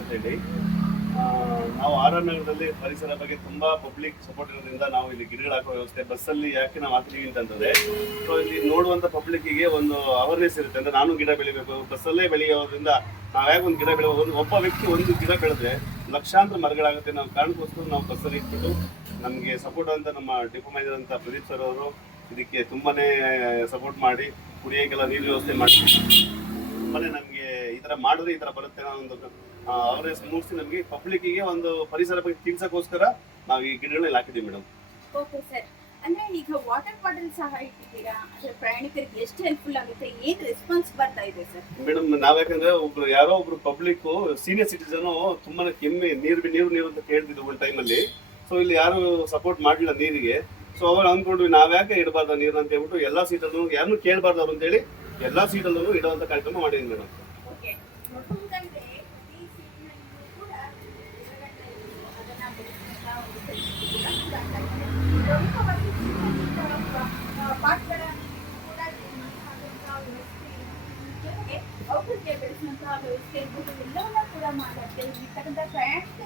ಅಂತ ಹೇಳಿ. ನಾವು ಆರ್ ಆರ್ ನಗರದಲ್ಲಿ ಪರಿಸರ ಬಗ್ಗೆ ತುಂಬಾ ಪಬ್ಲಿಕ್ ಸಪೋರ್ಟ್ ಇರೋದ್ರಿಂದ ನಾವು ಇಲ್ಲಿ ಗಿಡಗಳು ಹಾಕೋ ವ್ಯವಸ್ಥೆ ಬಸ್ಸಲ್ಲಿ ಯಾಕೆ ನಾವು ಹಾಕ್ತೀವಿ ಅಂತಂದ್ರೆ, ಸೊ ಇಲ್ಲಿ ನೋಡುವಂತ ಪಬ್ಲಿಕ್ಕಿಗೆ ಒಂದು ಅವೇರ್ನೆಸ್ ಇರುತ್ತೆ. ಅಂದ್ರೆ ನಾನು ಗಿಡ ಬೆಳಿಬೇಕು, ಬಸ್ಸಲ್ಲೇ ಬೆಳೆಯೋದ್ರಿಂದ ನಾವು ಯಾಕೆ ಒಂದು ಗಿಡ ಬೆಳೆಯೋದು, ಒಬ್ಬ ವ್ಯಕ್ತಿ ಒಂದು ಗಿಡ ಬೆಳೆದ್ರೆ ಲಕ್ಷಾಂತರ ಮರಗಳಾಗುತ್ತೆ. ನಾವು ಕಾರಣಕ್ಕೋಸ್ಕರ ನಾವು ಬಸ್ಸಲ್ಲಿ ಇಟ್ಬಿಟ್ಟು ನಮಗೆ ಸಪೋರ್ಟ್ ಅಂತ ನಮ್ಮ ಡಿಪೋ ಮ್ಯಾನೇಜರ್ ಅಂತ ಪ್ರದೀಪ್ ಸರ್ ಅವರು ಇದಕ್ಕೆ ತುಂಬಾನೇ ಸಪೋರ್ಟ್ ಮಾಡಿ ಕುಡಿಯೋಕ್ಕೆಲ್ಲ ನೀರು ವ್ಯವಸ್ಥೆ ಮಾಡಿ ತುಂಬಾನೇ ನಮಗೆ ಈ ತರ ಮಾಡಿದ್ರೆ ಈ ತರ ಬರುತ್ತೆ ಅನ್ನೋ ಒಂದು ಅವೇರ್ನೆಸ್ ಮೂಡಿಸಿ ನಮಗೆ ಪಬ್ಲಿಕ್ಕಿಗೆ ಒಂದು ಪರಿಸರ ಬಗ್ಗೆ ತಿಳ್ಸಕ್ಕೋಸ್ಕರ ನಾವು ಈ ಗಿಡಗಳನ್ನ ಹಾಕಿದ್ದೀವಿ ಮೇಡಮ್. Okay sir. ಅಂದ್ರೆ ಈಗ ವಾಟರ್ ಬಾಟಲ್ ಸಹ ಇಟ್ಟಿದ್ದೀರಾ, ಅಂದ್ರೆ ಪ್ರಯಾಣಿಕರಿಗೆ ಎಷ್ಟು ಹೆಲ್ಪ್ಫುಲ್ ಆಗುತ್ತೆ, ಏನ್ ರೆಸ್ಪಾನ್ಸ್ ಬರ್ತಾ ಇದೆ ಸರ್? ಮೇಡಮ್ ನಾವ್ ಯಾಕಂದ್ರೆ ಯಾರೋ ಒಬ್ರು ಪಬ್ಲಿಕ್ ಸೀನಿಯರ್ ಸಿಟಿಸನ್ ತುಂಬಾನೇ ಕೆಮ್ಮೆ ನೀರು ಅಂತ ಕೇಳ್ತಿದ್ರು ಒಂದು ಟೈಮಲ್ಲಿ. ಸೊ ಇಲ್ಲಿ ಯಾರು ಸಪೋರ್ಟ್ ಮಾಡಲಿಲ್ಲ ನೀರಿಗೆ. ಸೊ ಅವಾಗ ಅಂದ್ಕೊಂಡ್ವಿ ನಾವ್ ಯಾಕೆ ಇಡಬಾರ್ದ ನೀರು ಅಂತ ಹೇಳ್ಬಿಟ್ಟು ಎಲ್ಲಾ ಸೀಟಲ್ಲೂ ಯಾರನ್ನು ಕೇಳಬಾರ್ದು ಅವ್ರು ಅಂತೇಳಿ ಎಲ್ಲಾ ಸೀಟಲ್ಲೂ ಇಡುವಂತ ಕಾರ್ಯಕ್ರಮ ಮಾಡಿದ್ವಿ ಮೇಡಮ್. ಓಕೆ. ಮತ್ತೊಂದಂದ್ರೆ ಈ ಸೀಟ್ನಲ್ಲಿ ಕೂಡ ಅದನ್ನ ಬೆಳೆಸುವಂತ ಒಂದು ಪರಿಸ್ಥಿತಿ ಕೂಡ ಪ್ರಮುಖವಾಗಿ ಪಾಟ್ಗಳನ್ನು ಕೂಡ ಹಾಕುವಂತಹ ವ್ಯವಸ್ಥೆ ಜೊತೆಗೆ ಔಷಧಿಯ ಬೆಳೆಸುವಂತಹ ವ್ಯವಸ್ಥೆ ಇರ್ಬೋದು, ಎಲ್ಲವನ್ನ ಕೂಡ ಮಾಡುತ್ತೆ. ಇರ್ತಕ್ಕಂಥ ಪ್ರಯಾಣಿಕರು